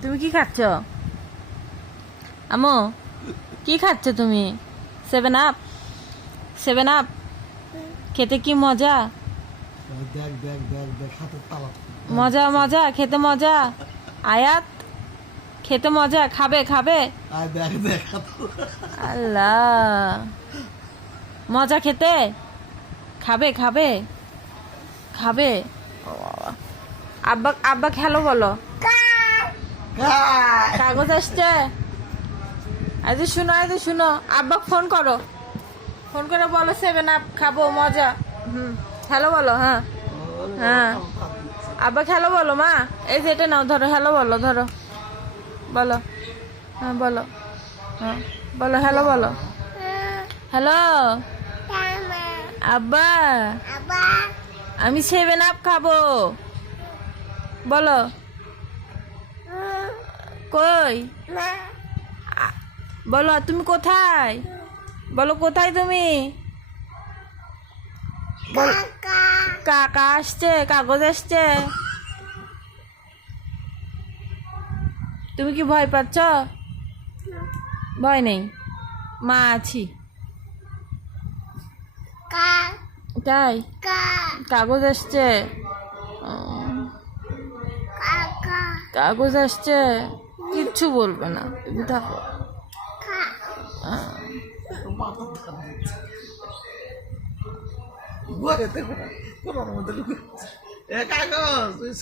তুমি কি খাচ্ছ? আমো কি খাচ্ছ তুমি? সেভেন আপ সেভেন আপ খেতে কি মজা? মজা মজা খেতে মজা। আয়াত খেতে মজা খাবে খাবে? আল্লাহ। মজা খেতে? খাবে খাবে? খাবে? আব্বা আব্বা খেলো বলো। কাগজ আসছে। আজ শুনো আজ শুনো। আব্বা ফোন করো। ফোন করে বলো সেভেন আপ খাব মজা। হুম। হ্যালো বলো হ্যাঁ। হ্যাঁ। আব্বা খেলো বলো মা। এই যে এটা নাও ধরো হ্যালো বলো ধরো। বলো। হ্যাঁ বলো। হ্যাঁ বলো হ্যালো বলো। হ্যালো। আব্বা। আমি সেভেন আপ খাব। বলো। কই? বলো তুমি কোথায়? বলো কোথায় তুমি? কাকা। আসছে কাগজ আসছে। তুমি কি ভয় পাচ্ছ? ভয় নেই। মা আছি। তাই? কাগজ আসছে। কাগজ আসছে। কিচ্ছু বলবে না। দেখো। কাগজ